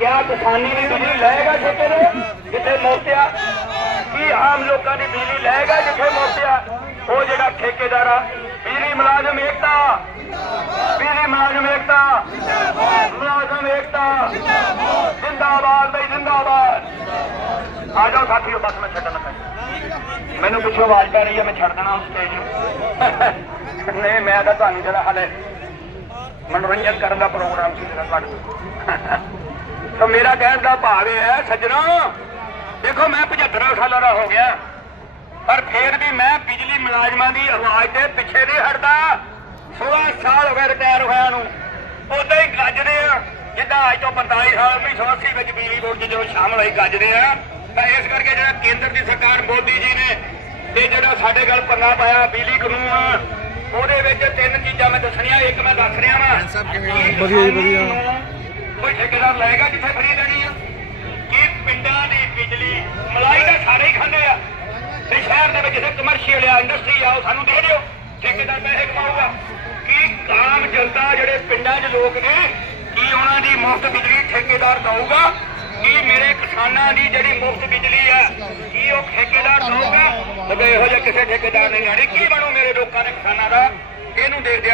ਕਿਆ ਕਿਸਾਨੀ ਦੀ ਬਿਜਲੀ ਲਏਗਾ ਠੇਕੇ ਜਿੱਥੇ ਮੋਤਿਆ? ਕੀ ਆਮ ਲੋਕਾਂ ਦੀ ਬਿਜਲੀ ਲਏਗਾ ਜਿੱਥੇ ਮੋਤਿਆ? ਉਹ ਜਿਹੜਾ ਠੇਕੇਦਾਰ ਆ, ਬਿਜਲੀ ਮੁਲਾਜ਼ਮ ਏਕਤਾ। ਬਿਜਲੀ ਮੁਲਾਜ਼ਮ ਏਕਤਾ। ਮੁਲਾਜ਼ਮ ਏਕਤਾ। ਜਿੰਦਾਬਾਦ ਬਈ, ਜਿੰਦਾਬਾਦ। ਆ ਜਾਓ ਸਾਥੀਓ, ਬਸ ਮੈਂ ਛੱਡਣ ਲੱਗਾ। ਮੈਨੂੰ ਪਿੱਛੋਂ ਆਵਾਜ਼ ਪੈ ਰਹੀ ਹੈ, ਮੈਂ ਛੱਡ ਦੇਣਾ ਉਸ ਸਟੇਜ ਨੂੰ। ਨਹੀਂ, ਮੈਂ ਤਾਂ ਤੁਹਾਨੂੰ ਜਿਹੜਾ ਹਾਲੇ ਮਨੋਰੰਜਨ ਕਰਨ ਦਾ ਪ੍ਰੋਗਰਾਮ ਸੀ ਜਿਹੜਾ ਤੁਹਾਡਾ ਤਾਂ ਮੇਰਾ ਕਹਿਣ ਦਾ ਭਾਵ ਇਹ ਹੈ, ਸੱਜਣੋ, ਦੇਖੋ ਮੈਂ 75 ਸਾਲਾਂ ਦਾ ਹੋ ਗਿਆ, ਪਰ ਫੇਰ ਵੀ ਮੈਂ ਬਿਜਲੀ ਮੁਲਾਜ਼ਮਾਂ ਦੀ ਆਵਾਜ਼ ਦੇ ਪਿੱਛੇ ਨਹੀਂ ਹਟਦਾ। 16 ਸਾਲ ਹੋ ਗਏ ਰਿਟਾਇਰ ਹੋਇਆ ਨੂੰ। ਉਦਾਂ ਹੀ ਗੱਜਦੇ ਆ, ਜਿੱਦਾਂ ਅੱਜ ਤੋਂ 45 ਸਾਲ 1980 ਵਿੱਚ ਬਿਜਲੀ ਬੋਰਡ 'ਚ ਜਦੋਂ ਸ਼ਾਮਲ ਹੋਈ ਗੱਜਦੇ ਆ, ਤਾਂ ਇਸ ਕਰਕੇ ਜਿਹੜਾ ਕੇਂਦਰ ਦੀ ਸਰਕਾਰ ਮੋਦੀ ਜੀ ਨੇ ਤੇ ਜਿਹੜਾ ਸਾਡੇ ਗੱਲ ਪੰਗਾ ਪਾਇਆ, ਬਿਜਲੀ ਕਾਨੂੰਨ ਉਹਦੇ ਵਿੱਚ ਤਿੰਨ ਚੀਜ਼ਾਂ ਮੈਂ ਦੱਸਣੀਆਂ ਇੱਕ ਮੈਂ ਦੱਸ ਰਿਹਾ ਵਾਂ। ਵਧੀਆ ਜੀ, ਵਧੀਆ। ਕੋਈ ਠੇਕੇਦਾਰ ਲਏਗਾ ਜਿੱਥੇ ਫਰੀ ਲੈਣੀ ਆ? ਕੀ ਪਿੰਡਾਂ ਦੀ ਬਿਜਲੀ ਮਲਾਈ ਤਾਂ ਸਾਰੇ ਹੀ ਖਾਂਦੇ ਆ। ਤੇ ਸ਼ਹਿਰ ਦੇ ਵਿੱਚ ਜਿੱਥੇ ਕਮਰਸ਼ੀਅਲ ਆ ਇੰਡਸਟਰੀ ਆ ਉਹ ਸਾਨੂੰ ਦੇ ਦਿਓ। ਠੇਕੇਦਾਰ ਪੈਸੇ ਕਮਾਊਗਾ। ਕੀ ਆਮ ਜਨਤਾ ਜਿਹੜੇ ਪਿੰਡਾਂ 'ਚ ਲੋਕ ਨੇ ਕੀ ਉਹਨਾਂ ਦੀ ਮੁਫਤ ਬਿਜਲੀ ਠੇਕੇਦਾਰ ਦਊਗਾ? ਕੀ ਮੇਰੇ ਕਿਸਾਨਾਂ ਦੀ ਜਿਹੜੀ ਮੁਫਤ ਬਿਜਲੀ ਆ ਕੀ ਉਹ ਠੇਕੇਦਾਰ ਦਊਗਾ? ਤੇ ਇਹੋ ਜਿਹਾ ਕਿਸੇ ਠੇਕੇਦਾਰ ਨੇ ਜਾਣੀ ਕੀ ਬਣੂ ਮੇਰੇ ਲੋਕਾਂ ਦੇ ਕਿਸਾਨਾਂ ਦਾ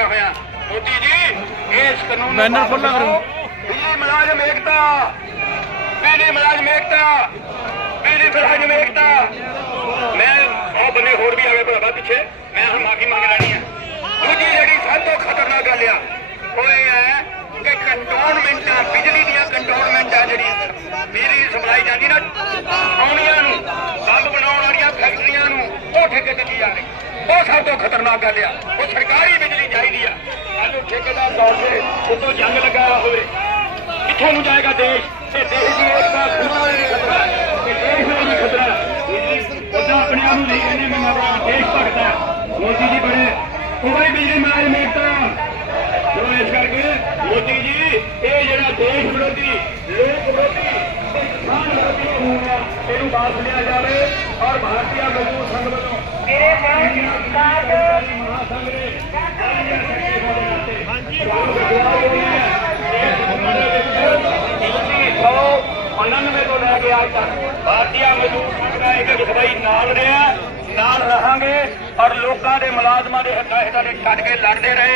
ਦੇਖਦਿਆਂ ਹੋਇਆਂ। ਮੋਦੀ ਜੀ ਇਸ ਕਾਨੂੰਨ ਨੂੰ ਬੈਨਰ ਖੋਲ੍ਹਾਂ ਕਰੋ। ਬਿਜਲੀ ਮੁਲਾਜ਼ਮ ਏਕਤਾ। ਬਿਜਲੀ ਮੁਲਾਜ਼ਮ ਏਕਤਾ। ਬਿਜਲੀ ਮੁਲਾਜ਼ਮ ਏਕਤਾ। ਮੈਂ ਉਹ ਬੰਦੇ ਹੋਰ ਵੀ ਆਵੇ ਭਰਾਵਾ ਪਿੱਛੇ। ਮੈਂ ਹੁਣ ਮਾਫੀ ਮੰਗ ਲੈਣੀ ਆ ਦੂਜੀ ਜਿਹੜੀ ਸਭ ਤੋਂ ਖਤਰਨਾਕ ਗੱਲ ਆ ਉਹ ਇਹ ਹੈ ਕਿ ਕੰਟੋਨਮੈਂਟਾਂ ਬਿਜਲੀ ਦੀਆਂ ਕੰਟੋਨਮੈਂਟਾਂ ਜਿਹੜੀ ਬਿਜਲੀ ਸਪਲਾਈ ਜਾਂਦੀ ਨਾ ਕੌਣੀਆਂ ਨੂੰ ਬੰਬ ਬਣਾਉਣ ਵਾਲੀਆਂ ਫੈਕਟਰੀਆਂ ਨੂੰ ਉਹ ਠੇਕੇ ਦਿੱਤੀ ਜਾ ਰਹੀ? ਉਹ ਸਭ ਤੋਂ ਖਤਰਨਾਕ ਗੱਲ ਆ। ਉਹ ਸਰਕਾਰੀ ਬਿਜਲੀ ਚਾਹੀਦੀ ਉਤੋਂ ਜੰਗ ਲਗਾਇਆ ਹੋਵੇ। ਕਿੱਥੇ ਨੂੰ ਜਾਏਗਾ ਦੇਸ਼? ਇਹ ਦੇਸ਼ ਦੀ ਏਕਤਾ ਖਤਰਾ। ਇਹ ਦੇਸ਼ ਨੂੰ ਨਹੀਂ ਖਤਰਾ। ਉਹਦਾ ਆਪਣੇ ਆਪ ਨੂੰ ਨਹੀਂ ਕਹਿੰਦੇ ਮੈਂ ਆਪਣਾ ਦੇਸ਼ ਭਗਤ ਹੈ। ਮੋਦੀ ਜੀ ਬੜੇ ਉਹ ਵੀ ਬਿਜਲੀ ਮਾਲ ਮੇਕਤਾ ਸੋ ਇਸ ਕਰਕੇ ਮੋਦੀ ਜੀ ਇਹ ਜਿਹੜਾ ਦੇਸ਼ ਵਿਰੋਧੀ ਲੋਕ ਵਿਰੋਧੀ ਕਿਸਾਨ ਵਿਰੋਧੀ ਆ ਇਹਨੂੰ ਵਾਪਸ ਲਿਆ ਜਾਵੇ। ਔਰ ਭਾਰਤੀ ਮਜ਼ਦੂਰ ਸੰਘ ਵੱਲੋਂ ਮੇਰੇ ਮਹਾਸੰਘ ਨੇ ਉਣਾਨਵੇਂ ਤੋਂ ਅੱਜ ਤੱਕ ਭਾਰਤੀ ਮਜ਼ਦੂਰ ਸੰਘ ਇੱਕ ਜਥੇਬੰਦੀ ਨਾਲ ਰਿਹਾ ਨਾਲ ਰਹਾਂਗੇ ਔਰ ਲੋਕਾਂ ਦੇ ਮੁਲਾਜ਼ਮਾਂ ਦੇ ਹੱਕਾਂ ਹਿੱਤਾਂ ਦੇ ਕੱਢ ਕੇ ਲੜਦੇ ਰਹੇ।